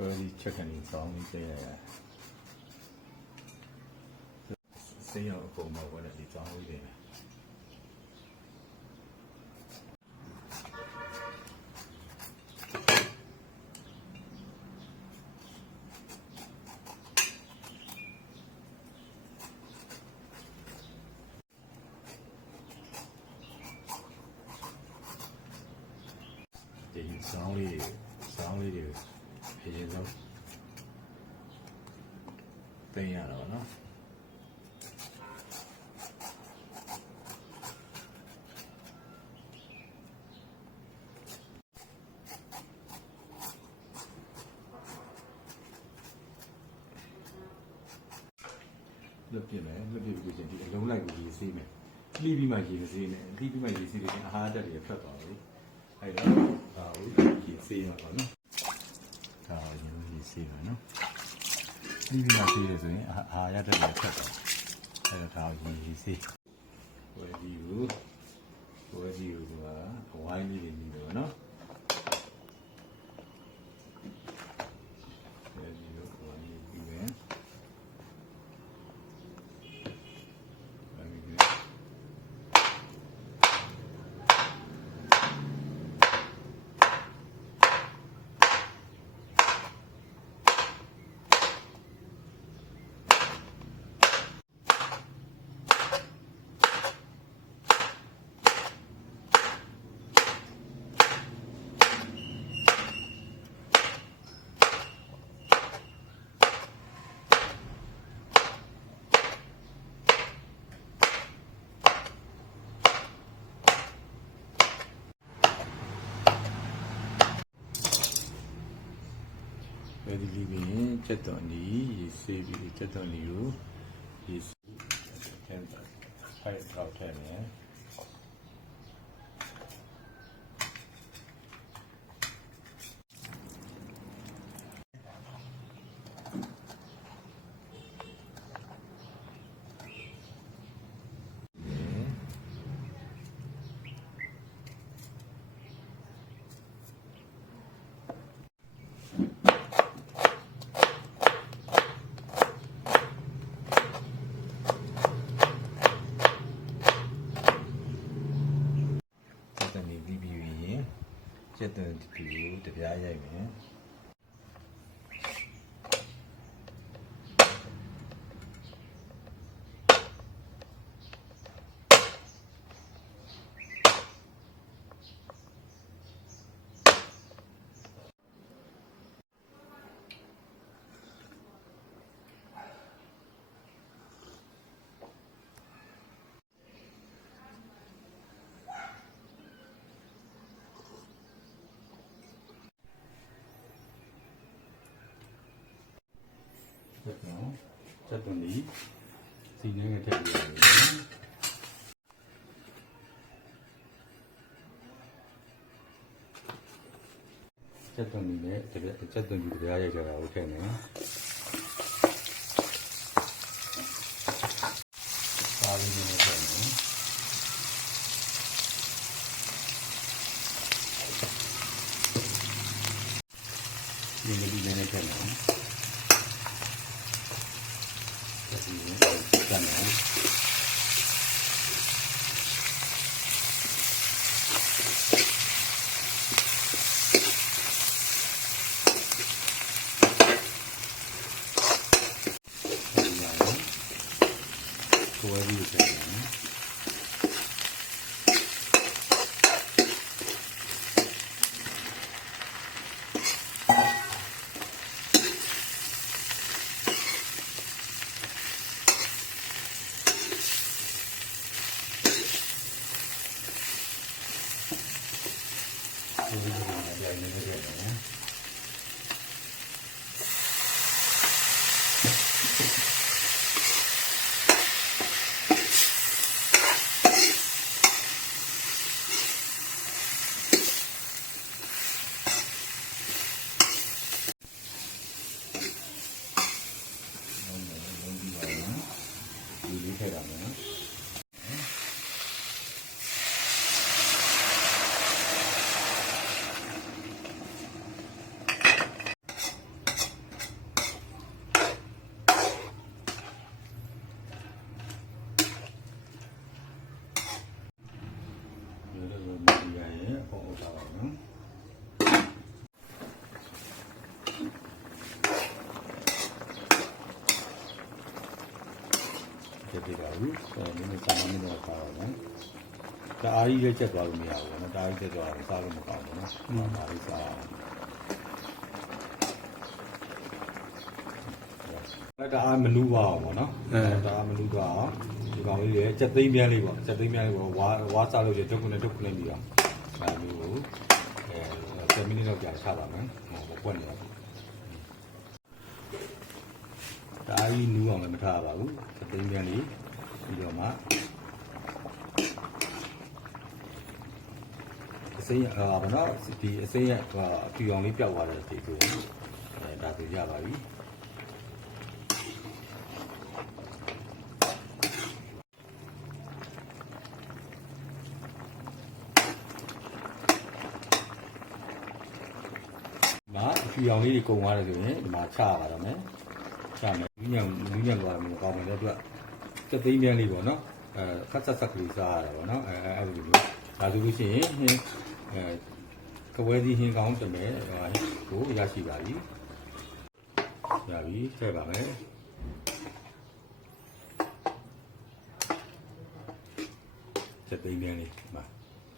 ဆိုဒီချက်ခံနေဆောင်းလေးတဲရရစိတ်ရောက်အကုန်မဝင်တဲ့ဒီဆောင်းလေးတွေဒီဆောင်းလေးဆောင်းလေးတွေ အရင်ဆုံးတင်ရတော့နော်လွတ်ပြမယ်လွတ်ပြပြီးချင်းဒီအလုံးလိုက်ကိုရေးစေးမယ်လှီးပြီးမှရေးစေးမယ်လှီးပြီးမှရေးစေးတယ်အဟားတက်တွေဖတ်သွားပြီအဲ့တော့ဒါကိုရေးစေးရပါတော့ ဒါကိုရေးစေးပါနော်လှီးပြီးမှစေးရဆိုရင်အဟားရတက်တွေဖတ်သွားအဲ့တော့ဒါကိုရေးစေးဝယ်ဒီကိုဝယ်ဒီကိုကဝိုင်းလေးနေတယ်နော်ဝယ်ဒီကိုဝိုင်းလေးပြီးမယ် Very good. ပဲဒီလီ ပြီးရင်ချက်တော်နီရေဆေးပြီးချက်တော်နီကိုရေဆေးထဲဖိုက်ထောက်ထဲမယ် ချက်တော်နီပြီးပြီးရင်ချက်တော်ဒီကိုတပြားရိုက်မယ်ချက်တော် ချက်တော်နီစီနေငယ်ထည့်ပြီးရတယ်ချက်တော်နီနဲ့တပြားချက်တော်နီတပြားရိုက်ကြတာကိုထည့်မယ်ပါလီနေနဲ့ထည့်မယ်ဒီနေ့ဒီနေ့ပြန်လာတယ်ဒီနေ့ ပြန်လာကိုယ်ကြီးပြန်လာ ဒီလိုမျိုးလည်းနေနေတယ်နော် ဒီလေးထည့်တာနော် ထားပါနော် ဒီပြပါဘူးအဲနည်းနည်းစာမင်းတော့ထားပါမယ်တအားကြီးလည်းချက်သွားလို့မရဘူးနော်တအားကြီးချက်သွားရင်စားလို့မကောင်းဘူးနော်။ဒါလေးစားရအောင်။ဒါအားမနူးပါအောင်ပေါ့နော်။အဲဒါအားမနူးပါအောင်ဒီကောင်လေးလည်းချက်သိမ်းပြန်းလေးပေါ့ချက်သိမ်းပြန်းလေးပေါ့ဝါဝါစားလို့ရဒုက္ခနဲ့ဒုက္ခနဲ့ပြီးအောင်ဒါမျိုးကိုအဲ10မိနစ်လောက်ကြာချပါမယ်။ဟောပွက်နေပါဘူး။ဒါအားကြီးနူးအောင်လည်းမထားပါဘူး။ချက်သိမ်းပြန်းလေး ပြီးတော့မှအစိမ်းအာဘာနော်ဒီအစိမ်းရဟိုအဖြူအောင်လေးပျောက်သွားတဲ့ဒီကိုအဲဒါဆိုရပါပြီမာအဖြူအောင်လေးတွေကုန်သွားတယ်ဆိုရင်ဒီမှာချရပါတော့မယ်ချမယ်လူညံလူညံသွားတယ်မကောင်းဘူးလေသူက စက်သိမ်းပြန်လေးပေါ့နော်အဲခက်ဆက်ဆက်ကလေးစားရတာပေါ့နော်အဲအဲအဲ့လိုမျိုးဒါဆိုလို့ရှိရင်ဟင်းအဲကပွဲစီဟင်းကောင်းတမယ်ကိုရရှိပါပြီရပြီထည့်ပါမယ်ချက်သိမ်းပြန်လေးမှာ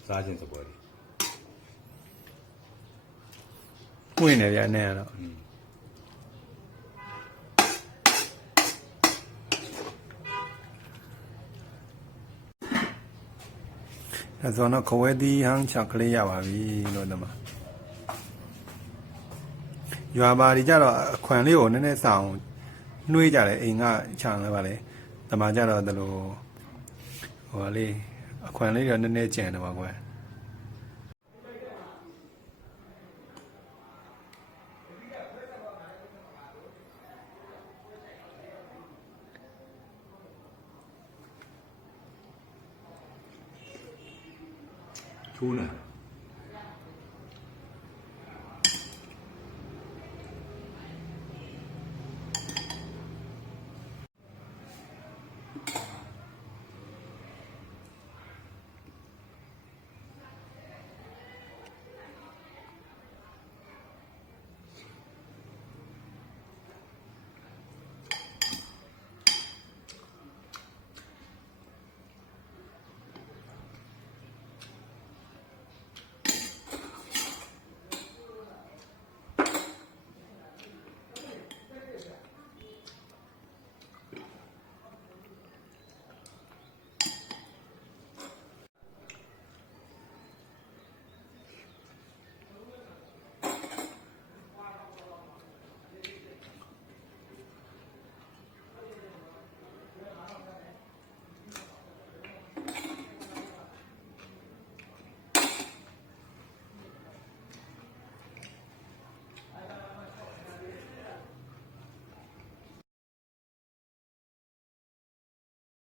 စားခြင်းသဘောလေးဝင်နေဗျာနဲ့ကတော့ อืมအဲဆိုတော့ခဝဲသီးဟန်းချောက်ကလေးရပါပြီလို့ဒီမှာရွာပါဒီကြတော့အခွန်လေးကိုနည်းနည်းဆောင်နှွေးကြတယ်အိမ်ကခြံလဲပါလေဒီမှာကြတော့ဒီလိုဟိုလေးအခွန်လေးတော့နည်းနည်းကျန်တယ်ပါကွယ် ချိုးနေ